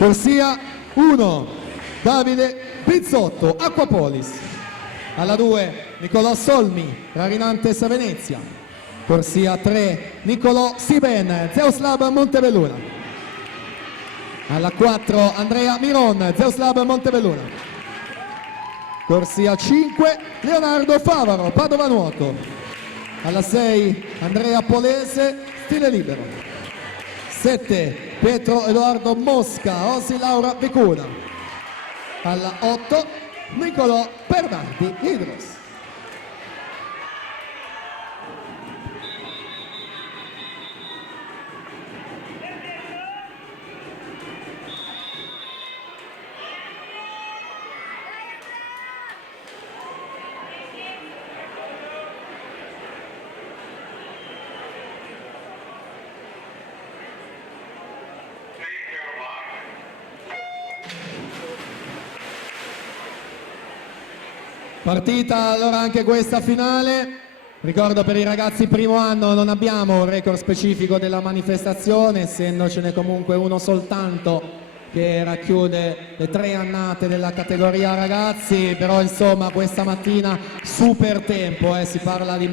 Corsia 1, Davide Pizzotto, Acquapolis. Alla 2, Nicolò Solmi, Rarinantes Venezia. Corsia 3, Nicolò Siben, Zeuslab Montebelluna. Alla 4, Andrea Miron, Zeuslab Montebelluna. Corsia 5, Leonardo Favaro, Padova Nuoto. Alla 6, Andrea Polese, Stile Libero. 7, Pietro Edoardo Mosca, Osi Laura Vicuna. Alla 8, Nicolò Bernardi, Hidros. Partita allora anche questa finale. Ricordo per i ragazzi primo anno non abbiamo un record specifico della manifestazione, essendocene comunque uno soltanto che racchiude le 3 annate della categoria ragazzi, però insomma questa mattina super tempo, si parla di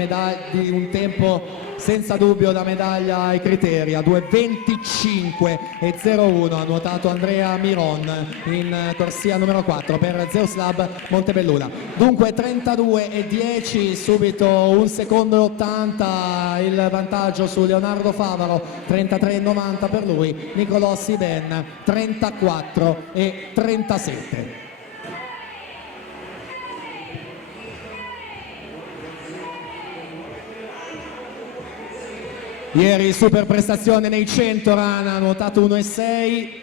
un tempo senza dubbio da medaglia ai criteri, a 2:25:01 ha nuotato Andrea Miron in corsia numero 4 per Zeuslab Montebelluna. Dunque 32:10, subito 1 secondo e 80 il vantaggio su Leonardo Favaro, 33:90 per lui, Nicolò Siben 34:37. Ieri super prestazione nei 100 run, ha nuotato 1:6,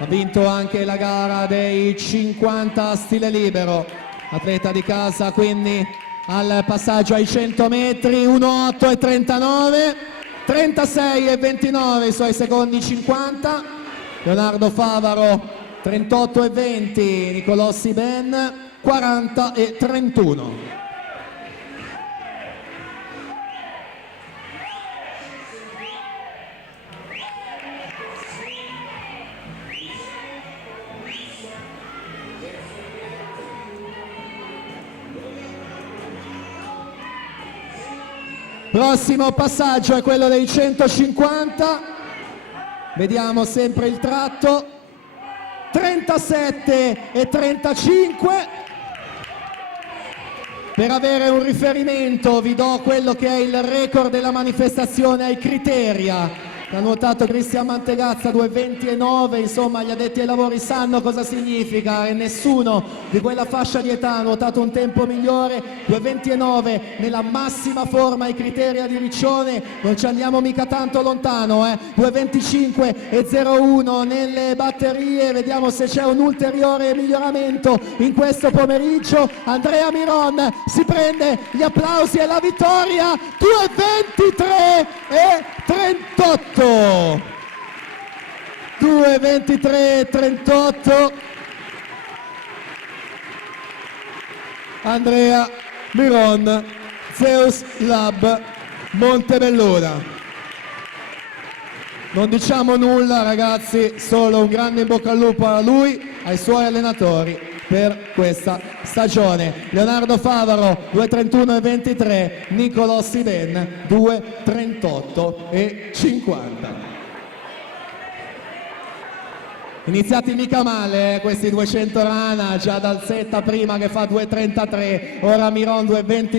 ha vinto anche la gara dei 50 stile libero, atleta di casa quindi al passaggio ai 100 metri, 1:8:39, 36:29 i suoi secondi 50, Leonardo Favaro 38:20, Nicolò Siben 40:31. Prossimo passaggio è quello dei 150, vediamo sempre il tratto, 37:35. Per avere un riferimento vi do quello che è il record della manifestazione ai Criteria, che ha nuotato Cristian Mantegazza, 2:20:09, insomma gli addetti ai lavori sanno cosa significa e nessuno di quella fascia di età ha nuotato un tempo migliore, 2:20:09 nella massima forma ai Criteria di Riccione, non ci andiamo mica tanto lontano, 2:25:01 nelle batterie, vediamo se c'è un ulteriore miglioramento in questo pomeriggio. Andrea Miron si prende gli applausi e la vittoria, 2:23:38. 2:23:38 Andrea Miron, Zeuslab Montebelluna. Non diciamo nulla ragazzi, solo un grande in bocca al lupo a lui, ai suoi allenatori per questa stagione. Leonardo Favaro 2:31:23, Nicolò Siben 2:38:50. Iniziati mica male questi 200 rana, già dal Setta prima che fa 2:33, ora Miron 2:20.